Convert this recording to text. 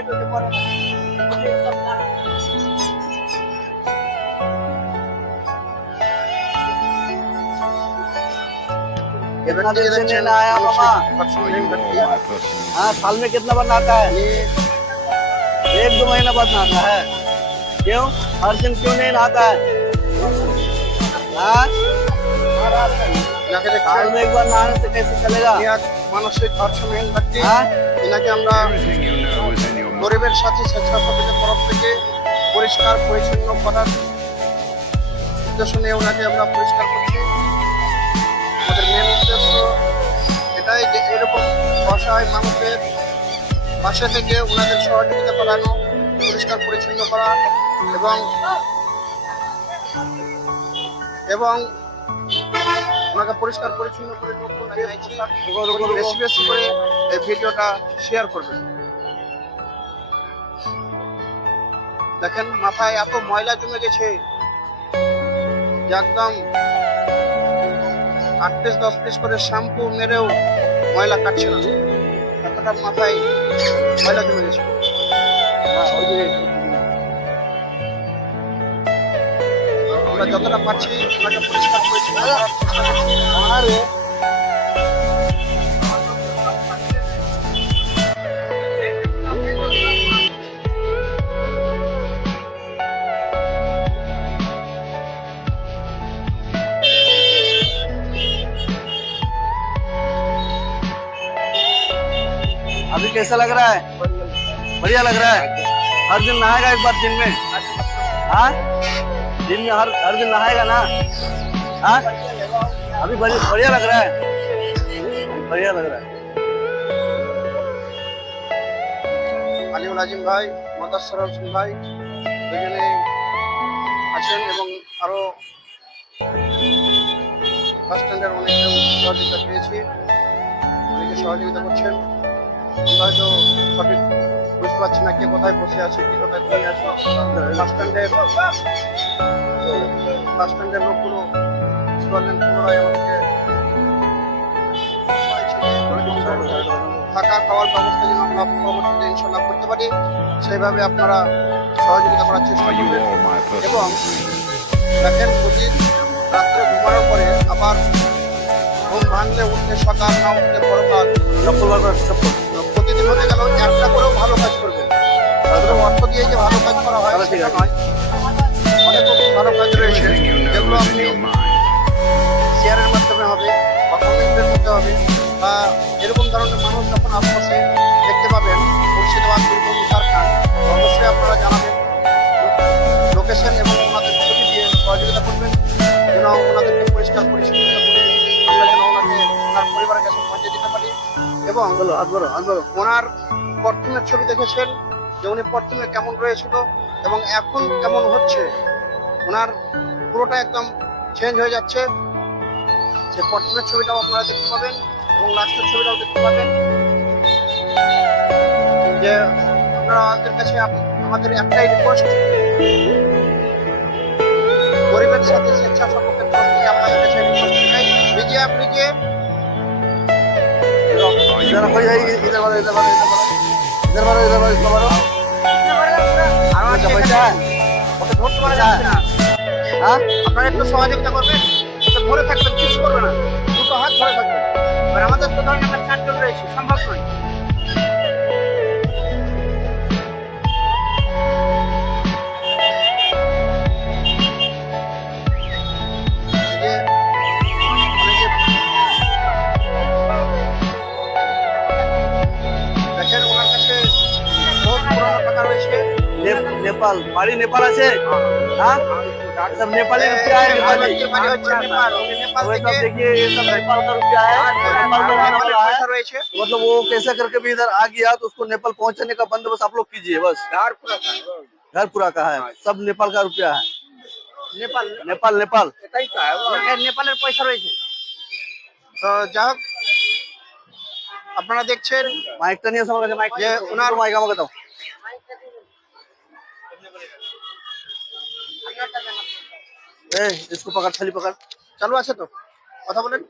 कितना दिन से नहीं नहाया मामा? हाँ, साल में कितना बार नहाता है? 1-2 महीना बाद नहाता है। क्यों? हर दिन क्यों नहीं नहाता है? हाँ? साल में एक बार नहाने से कैसे चलेगा? মানসিক ভারসাম্যহীন ব্যক্তি। हाँ? এনাকে আমরা গরিবের সাথী স্বেচ্ছাসেবকের তরফ থেকে পরিষ্কার পরিচ্ছন্ন করার উদ্দেশ্য নিয়ে ওনাকে আমরা পরিষ্কার করছি। আমাদের মেন উদ্দেশ্য এটাই যে এরকম অসহায় মানুষের পাশে থেকে ওনাদের সহযোগিতা করানো, পরিষ্কার পরিচ্ছন্ন করা এবং এবং ওনাকে পরিষ্কার পরিচ্ছন্ন করে নতুন বেশি বেশি করে এই ভিডিওটা শেয়ার করবেন। দেখেন মাথায় এত ময়লা জমে গেছে যে একদম 8 পিস 10 পিস করে শ্যাম্পু মেরেও ময়লা কাটছে না, এতটা মাথায় ময়লা জমে গেছে। আমরা যতটা পারছি ওনাকে পরিষ্কার পরিচ্ছন্ন করার চেষ্টা করছি। अभी कैसा लग रहा है? बढ़िया लग रहा है। हर दिन नहाएगा एक बार दिन में? हाँ, दिन में हर दिन नहाएगा ना? हाँ, अभी बढ़िया लग रहा है, बढ़िया लग रहा है। আলিউল আজিম ভাই, মুদাসসির হোসেন ভাই দুজনে আছেন এবং আরো বাস স্ট্যান্ডের অনেকে সহযোগিতা পেয়েছি, অনেকে সহযোগিতা করছেন। আমরা হয়তো সঠিক বুঝতে পারছি না কে কোথায় বসে আছে, কে কোথায় ঘুমিয়ে আছে। বাস স্ট্যান্ডের লোকগুলো পুনরায় আমাদেরকে থাকা খাওয়ার ব্যবস্থা যেন আমরা পরবর্তীতে ইনশাল্লাহ করতে পারি, সেইভাবে আপনারা সহযোগিতা করার চেষ্টা করবেন। এবং দেখেন প্রতিদিন রাত্রে ঘুমানোর পরে আবার ঘুম ভাঙলে উঠলে সকাল, না উঠলে পরকাল, প্রতিদিন হতে গেল একটা করেও ভালো কাজ করবেন। অর্থ দিয়ে যে ভালো কাজ করা হয় সেটা নয়, অনেক ভালো কাজ রয়েছে যেগুলো আপনি শেয়ারের মাধ্যমে হবে বা কমেন্টের মধ্যে হবে বা এরকম ধরনের মানুষ যখন আশপাশে দেখতে পাবেন মুর্শিদাবাদ, বীরভূম, ঝাড়খণ্ড, অবশ্যই আপনারা জানাবেন লোকেশন এবং ওনাদের ছবি দিয়ে সহযোগিতা করবেন যেন ওনাদেরকে পরিষ্কার পরিচ্ছন্নতা করে আমরা যেন ওনাকে ওনার পরিবারের কাছে পৌঁছে দিতে পারি। এবং ওনার প্রথমের ছবি দেখেছেন যে উনি প্রথমে কেমন রয়েছিল এবং এখন কেমন হচ্ছে, ওনার পুরোটা একদম চেঞ্জ হয়ে যাচ্ছে। সে প্রথমের ছবিটাও আপনারা দেখতে পাবেন এবং লাস্টের ছবিটাও দেখতে পাবেন। যে আপনাদের কাছে আমাদের একটাই রিকোয়েস্ট, গরিবের সাথে স্বেচ্ছাসেবকের তরফ থেকে আপনাদের কাছে রিকোয়েস্ট চাই, ভিজিয়ে আপনি যে আপনারা একটু সহযোগিতা করবেন, ধরে থাকবেন, কিছু করবে না, দুটো হাত ধরে থাকবেন। আর আমাদের তো ধরেন আমরা 4 জন রয়েছি, সম্ভব নয়। দেখেন ওনার কাছে বহুত পুরোনো টাকা রয়েছে। नेपाल बाड़ी नेपाल আছে? हाँ, सब नेपाली रुपया है। नेपाली वही सब देखिए, ये सब नेपाल का रुपया है, नेपाल का रहने वाला है। मतलब वो कैसे करके भी इधर आ गया तो उसको नेपाल पहुंचाने का बंदोबस्त आप लोग कीजिए बस। घरपुरा का है, सब नेपाल का रुपया है। नेपाल नेपाल नेपाल নেপালের পয়সা রয়েছে। তো যাই হোক, আপনারা দেখছেন माइक नहीं है समझ माइक ये उनार माइक আমাকে দাও। ए इसको पकड़, थाली पकड़। চালু আছে তো, কথা বলেন।